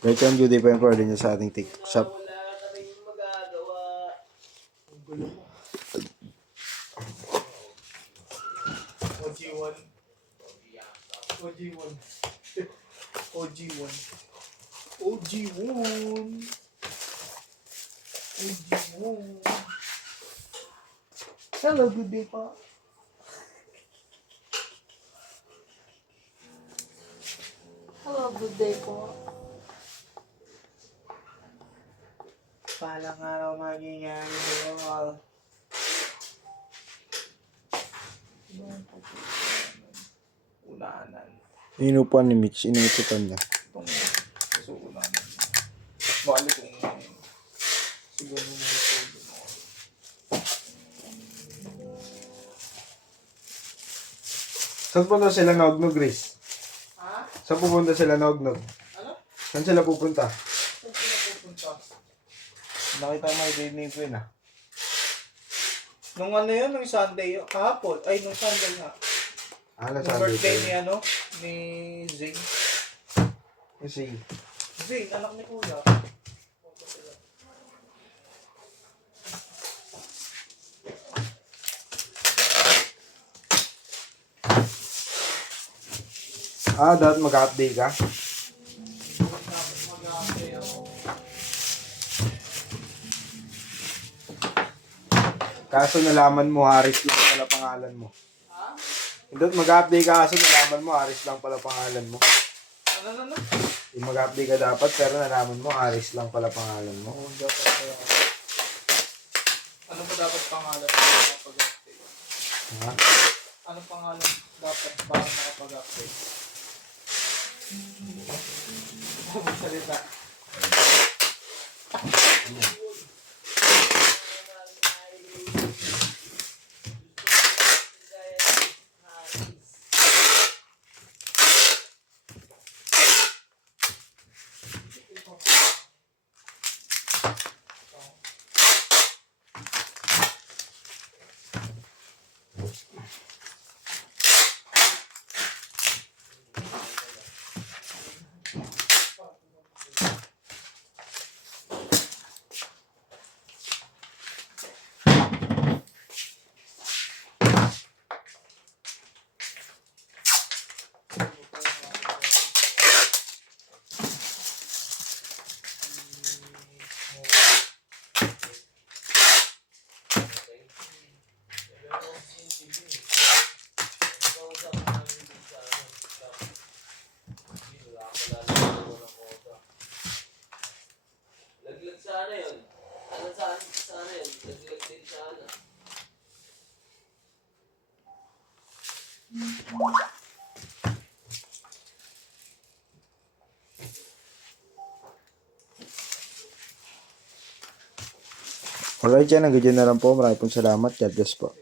Right on duty pa yung order niya sa ating TikTok shop. OG1. OG1. OG1. OG1. OG1. Hello, good day po. Hello, good day po. Palang araw magiging all. Unanan. Inupuan ni Mitch, inuuputan niya. Itong so unanan. Bali kung siguro mo ito. Saan pupunta sila Nognog, Grace? Ha? Saan pupunta sila Nognog? Ano? Saan sila pupunta? Saan sila pupunta? Nakita mo yung babe ni Queen ah. Nung ano yun, nung Sunday, kahapon, ay nung Sunday nga. Ano Nung birthday ni ano, ni Zane. Kasi, Zane, anak ni Kuya. dapat mag-update ka? Kaso nalaman mo, Haris lang pala pangalan mo. Ha? Hindi, mag-update ka kaso nalaman mo, Haris lang pala pangalan mo. Ano? Yung mag-update ka dapat, pero nalaman mo, Haris lang pala pangalan mo. Oo, dapat kaya. Ano ba dapat pangalan para makapag-update? Ha? Ano pangalan dapat para makapag-update? Magsalita. Laglag sana yun. Ano sana yun? Laglag din sana. Alright yan, hanggang dyan na lang po. Maraming pong salamat. God bless po.